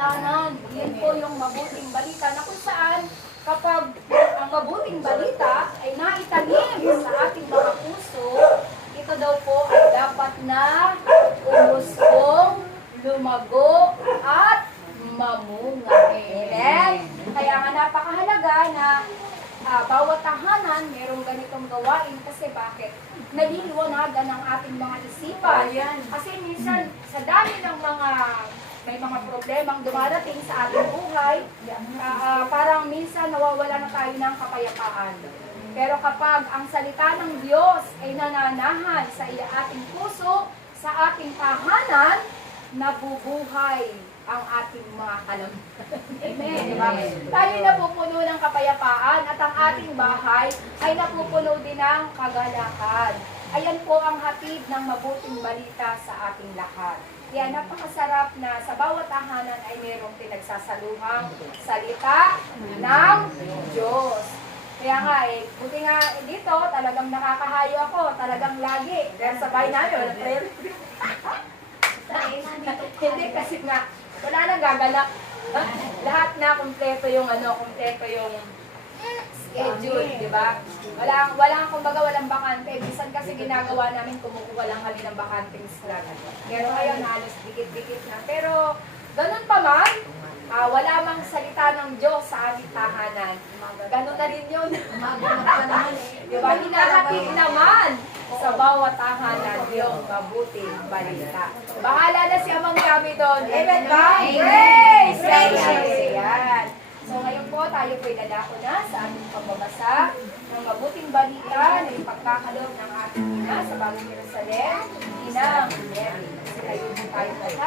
Tanan, yan po yung mabuting balita na kung saan kapag ang mabuting balita ay naitanim sa ating mga puso, ito daw po ay dapat na umusbong, lumago, at mamunga. Amen? Kaya nga napakahalaga na bawat tahanan merong ganitong gawain kasi bakit? Naliliwanagan ang ating mga isipan. Kasi minsan sa dami ng may mga problemang dumarating sa ating buhay, parang minsan nawawala na tayo ng kapayapaan. Pero kapag ang salita ng Diyos ay nananahan sa ating puso, sa ating tahanan, nabubuhay ang ating mga kalamdaman. Amen. Diba? Tayo napupuno ng kapayapaan at ang ating bahay ay napupuno din ng kagalakan. Ayan po ang hatid ng mabuting balita sa ating lahat. Kaya napakasarap na sa bawat tahanan ay mayroong pinagsasaluhang salita ng Diyos. Kaya nga buti nga dito, talagang nakakahayo ako, talagang lagi. Kaya sa bahay namin, wala prayer. Hindi kasi nga, wala nang gaganap. Lahat na kumpleto yung schedule, di ba? Walang bakante. Bisan kasi ginagawa namin, kumukuha lang kami ng bakanting slot. Pero ngayon, halos dikit-dikit na. Pero, ganun pa man, wala mang salita ng Diyos sa aming tahanan. Ganun na rin yun. Di ba? Hinahatid naman sa bawat tahanan yung mabuting balita. Bahala na si Amang Gabi doon. Amen ba? Praise! Praise! Yan. So ngayon po, tayo po'y dadako na sa ating pagbabasa ng mabuting balita na ipagkakaloob ng ating ina sa Bagong Jerusalem, Inang Mary. Kasi tayo po tayo